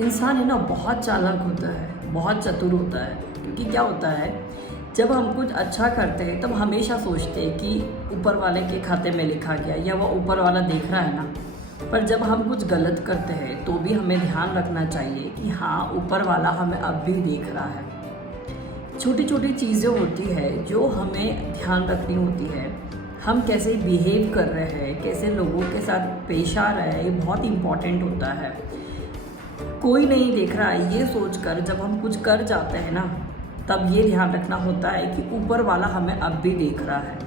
इंसान है ना बहुत चालाक होता है, बहुत चतुर होता है। क्योंकि क्या होता है, जब हम कुछ अच्छा करते हैं तब हमेशा सोचते हैं कि ऊपर वाले के खाते में लिखा गया या वो ऊपर वाला देख रहा है ना। पर जब हम कुछ गलत करते हैं तो भी हमें ध्यान रखना चाहिए कि हाँ, ऊपर वाला हमें अब भी देख रहा है। छोटी छोटी चीज़ें होती है जो हमें ध्यान रखनी होती है। हम कैसे बिहेव कर रहे हैं, कैसे लोगों के साथ पेश आ रहे हैं, ये बहुत इम्पॉर्टेंट होता है। कोई नहीं देख रहा है ये सोचकर जब हम कुछ कर जाते हैं ना, तब ये ध्यान रखना होता है कि ऊपर वाला हमें अब भी देख रहा है।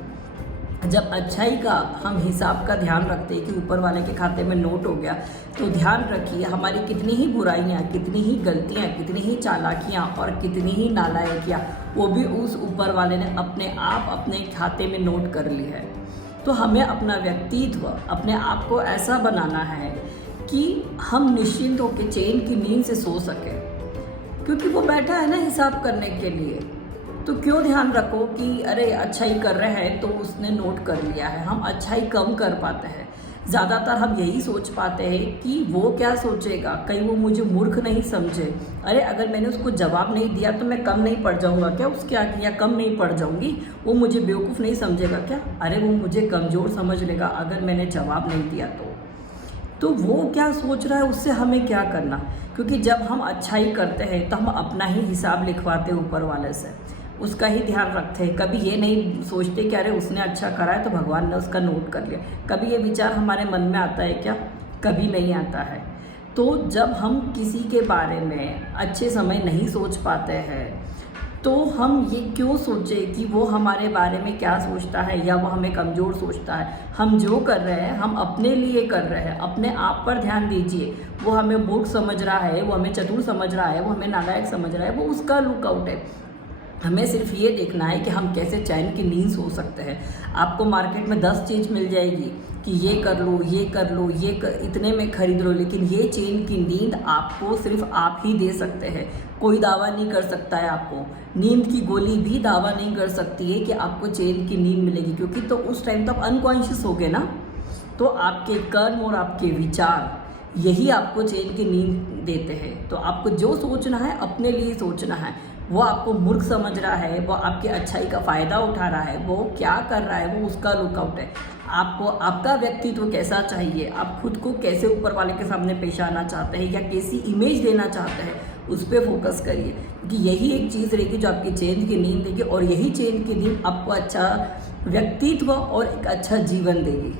जब अच्छाई का हम हिसाब का ध्यान रखते हैं कि ऊपर वाले के खाते में नोट हो गया, तो ध्यान रखिए हमारी कितनी ही बुराइयाँ, कितनी ही गलतियाँ, कितनी ही चालाकियाँ और कितनी ही नालायकियाँ वो भी उस ऊपर वाले ने अपने आप अपने खाते में नोट कर ली है। तो हमें अपना व्यक्तित्व, अपने आप को ऐसा बनाना है कि हम निश्चिंत होकर चैन की नींद से सो सकें। क्योंकि वो बैठा है ना हिसाब करने के लिए, तो क्यों ध्यान रखो कि अरे अच्छाई कर रहे हैं तो उसने नोट कर लिया है। हम अच्छाई कम कर पाते हैं। ज़्यादातर हम यही सोच पाते हैं कि वो क्या सोचेगा, कहीं वो मुझे मूर्ख नहीं समझे। अरे अगर मैंने उसको जवाब नहीं दिया तो मैं कम नहीं पड़ जाऊँगा क्या उसके आगे, या कम नहीं पड़ जाऊँगी, वो मुझे बेवकूफ़ नहीं समझेगा क्या, अरे वो मुझे कमज़ोर समझ लेगा अगर मैंने जवाब नहीं दिया तो वो क्या सोच रहा है उससे हमें क्या करना। क्योंकि जब हम अच्छाई करते हैं तो हम अपना ही हिसाब लिखवाते हैं ऊपर वाले से, उसका ही ध्यान रखते हैं। कभी ये नहीं सोचते कि अरे उसने अच्छा करा है तो भगवान ने उसका नोट कर लिया। कभी ये विचार हमारे मन में आता है क्या? कभी नहीं आता है। तो जब हम किसी के बारे में अच्छे समय नहीं सोच पाते हैं तो हम ये क्यों सोचें कि वो हमारे बारे में क्या सोचता है या वो हमें कमज़ोर सोचता है। हम जो कर रहे हैं हम अपने लिए कर रहे हैं। अपने आप पर ध्यान दीजिए। वो हमें मूर्ख समझ रहा है, वो हमें चतुर समझ रहा है, वो हमें नालायक समझ रहा है, वो उसका लुकआउट है। हमें सिर्फ ये देखना है कि हम कैसे चैन की नींद सो सकते हैं। आपको मार्केट में 10 चीज़ मिल जाएगी कि ये कर लो, ये कर लो, इतने में खरीद लो, लेकिन ये चैन की नींद आपको सिर्फ आप ही दे सकते हैं। कोई दावा नहीं कर सकता है आपको। नींद की गोली भी दावा नहीं कर सकती है कि आपको चैन की नींद मिलेगी, क्योंकि तो उस टाइम तो आप अनकॉन्शियस हो गए ना। तो आपके कर्म और आपके विचार यही आपको चैन की नींद देते हैं। तो आपको जो सोचना है अपने लिए सोचना है। वो आपको मूर्ख समझ रहा है, वो आपकी अच्छाई का फ़ायदा उठा रहा है, वो क्या कर रहा है वो उसका लुकआउट है। आपको आपका व्यक्तित्व कैसा चाहिए, आप खुद को कैसे ऊपर वाले के सामने पेश आना चाहते हैं या कैसी इमेज देना चाहते हैं, उस पर फोकस करिए। क्योंकि यही एक चीज़ रहेगी जो आपकी चैन की नींद देगी, और यही चैन की नींद आपको अच्छा व्यक्तित्व और एक अच्छा जीवन देगी।